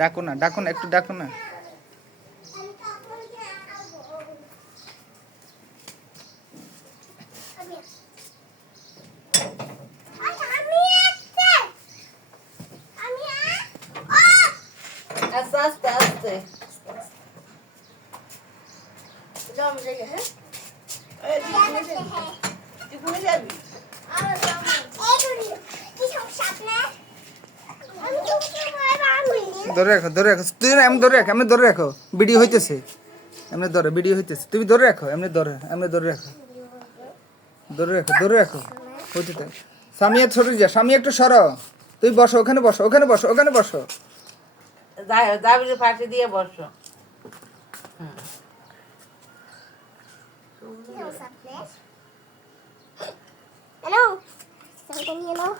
ডাকো না, ডাকো না, একটু ডাকো না। আস্তে আস্তে আস্তে যাবি। ধরে রাখো, ধরে রাখো, তুই এমনি ধরে রাখো, এমনি ধরে রাখো, ভিডিও হইতেছে, এমনি ধরো, ভিডিও হইতেছে, তুমি ধরে রাখো, এমনি ধরে, এমনি ধরে রাখো, ধরে রাখো, ধরে রাখো, হইতে থাক। সামিয়া সরে যা, সামিয়া একটু সরো, তুই বসো, ওখানে বসো, ওখানে বসো, ওখানে বসো। দাবির পাশে দিয়ে বসো। Hello. Something you know.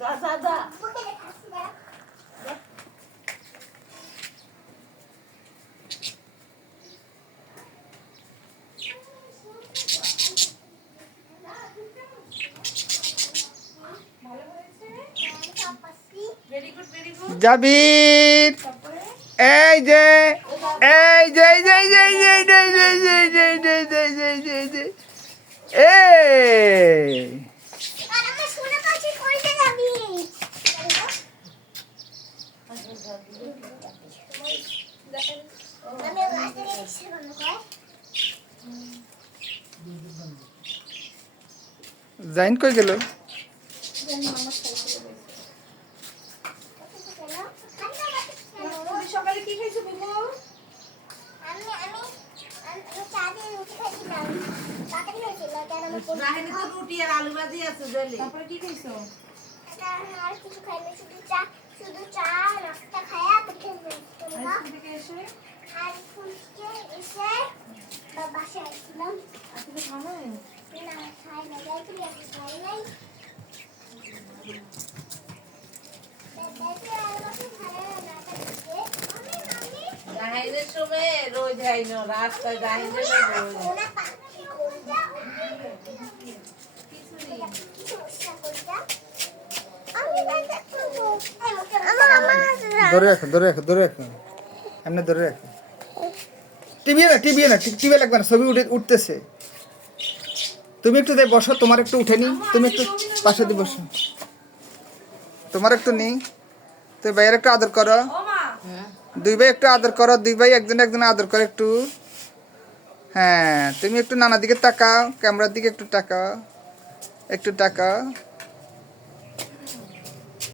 যা জাবির, এই যে, এই যে, এই যে, এই যে, এই যে, এই যে, এই যে, এই যে, এই যে, এই যে, এই যে, এই যে, এই জাইন কই গেল? সকালে কি খাইছো বুবু? আমি চা দিয়ে রুটি খাইছিলাম। তাড়াতাড়ি হয়েছিল কেন আমি রাহিনী তো রুটি আর আলু ভাজি আছে জেলে। তারপরে কি খাইছো? এটা আর কিছু খাইনি, শুধু চা নাস্তা খায়া পিঠে খাইছিলাম। আর থেকে এসে আর ফুলকে এসে বাসায় আসলাম। আজকে খাওয়া না? না খাই না, যাইতে গেছি খাই নাই। রাহিনীর সময় রোজ হাইনো রাস্তায় রাহিনীর রোজ ধরে রাখো, ধরে রাখো, ধরে রাখো, এমনি ধরে রাখো। টিভি না, টিভি না, টিভি লাগবে না, ছবি উঠতেছে। তুমি একটু দে বসো, তোমার একটু উঠে নি, তুমি একটু পাশে দিয়ে বসো, তোমার একটু নেই। তুই ভাইয়ের একটু আদর করো, দুই ভাই একটু আদর করো, দুই ভাই একজন একজন আদর করো একটু। হ্যাঁ, তুমি একটু নানার দিকে তাকাও, ক্যামেরার দিকে একটু তাকাও, একটু তাকাও।